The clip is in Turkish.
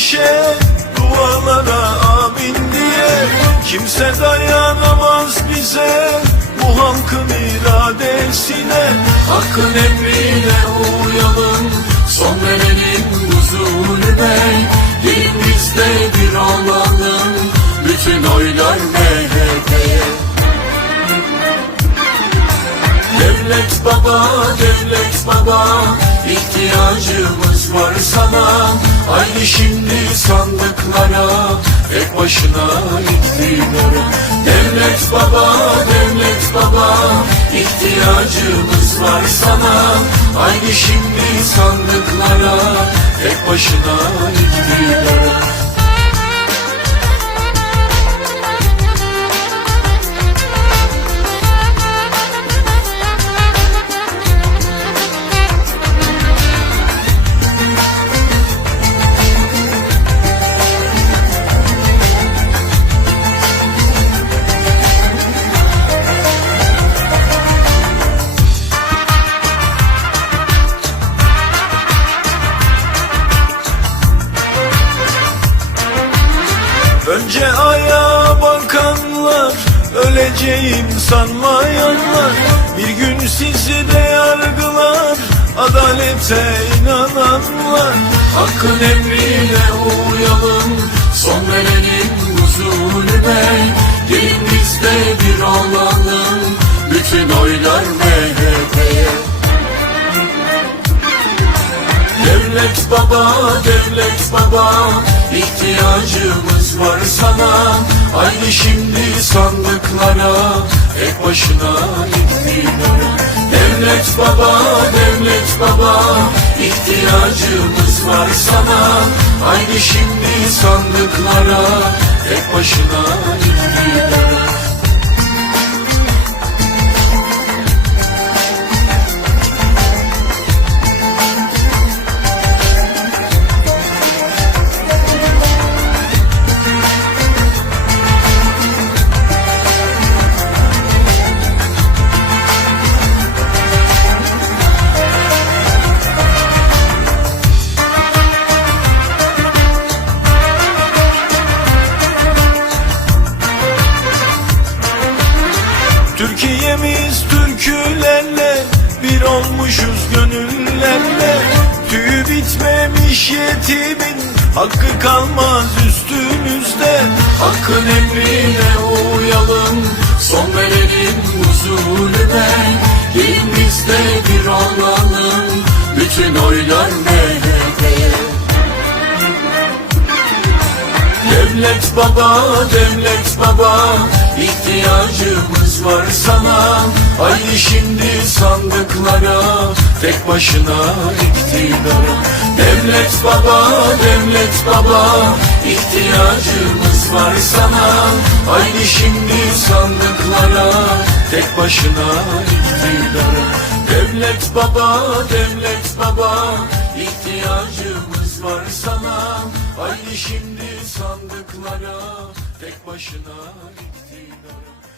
endişe, dualara amin diye. Kimse dayanamaz bize, bu halkın iradesine. Hakkın emrine uyalım, son verelim bu zulme. Dilimizde bir olalım, bütün oylar MHP'ye. Devlet baba, devlet baba, ihtiyacımız var sana. Haydi şimdi sandıklara, tek başına iktidara. Devlet baba, devlet baba, ihtiyacımız var sana. Haydi şimdi sandıklara, tek başına iktidara. Önce aya bakanlar, öleceğim sanmayanlar, bir gün sizi de yargılar, adalete inananlar. Hakkın emrine uyalım, son verelim bu zulme. Dilimizde bir olalım, bütün oylar MHP'ye. Devlet baba, devlet baba, ihtiyacımız var sana. Haydi şimdi sandıklara, tek başına iktidara. Devlet baba, devlet baba, ihtiyacımız var sana. Haydi şimdi sandıklara, tek başına iktidara. Türkiye'miz türkülerle, bir olmuşuz gönüllerle. Tüyü bitmemiş yetimin, hakkı kalmaz üstümüzde. Hakkın emrine uyalım, son verelim bu zulme. Dilimizde bir olalım, bütün oylar MHP'ye. Devlet baba, devlet baba, ihtiyacımız var sana. Haydi şimdi sandıklara, tek başına iktidara. Devlet baba, devlet baba, ihtiyacımız var sana. Haydi şimdi sandıklara, tek başına iktidara. Devlet baba, devlet baba, ihtiyacımız var sana. Haydi şimdi sandıklara, tek başına iktidara.